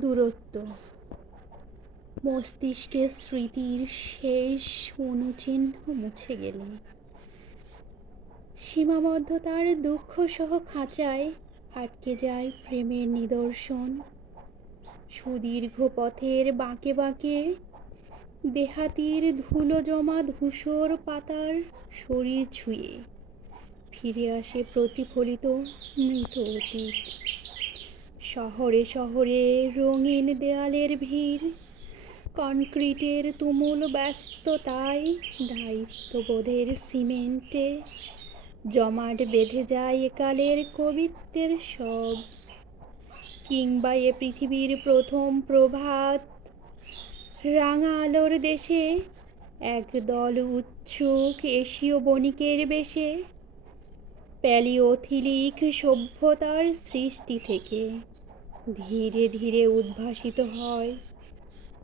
দূরত্ব মস্তিষ্কের স্মৃতির শেষ অনুচিহ্ন মুছে গেলে সীমাবদ্ধতার দুঃখসহ খাঁচায় আটকে যায় প্রেমের নিদর্শন। সুদীর্ঘ পথের বাঁকে বাঁকে দেহাতির ধুলো জমা ধূসর পাতার শরীর ছুঁয়ে ফিরে আসে প্রতিফলিত মৃত অতীত। শহরে শহরে রঙিন দেয়ালের ভিড়, কনক্রিটের তুমুল ব্যস্ততায় দায়িত্ববোধের সিমেন্টে জমাট বেঁধে যায় একালের কবিত্বের সব। কিংবা এ পৃথিবীর প্রথম প্রভাত, রাঙা আলোর দেশে একদল উৎসুক এশীয় বণিকের বেশে প্যালিওথিলিক সভ্যতার সৃষ্টি থেকে ধীরে ধীরে উদ্ভাসিত হয়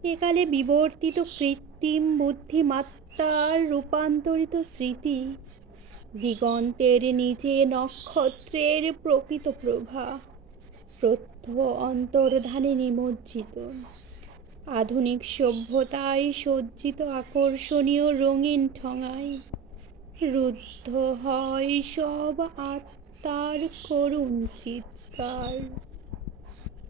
একালে বিবর্তিত কৃত্রিম বুদ্ধিমত্তার রূপান্তরিত স্মৃতি, দিগন্তের নিচে নক্ষত্রের প্রকৃত প্রভা, প্রত্যহ অন্তর্ধানে নিমজ্জিত। আধুনিক সভ্যতায় সজ্জিত আকর্ষণীয় রঙিন ঠোঙায় রুদ্ধ হয় সব আত্মার করুণ চিৎকার।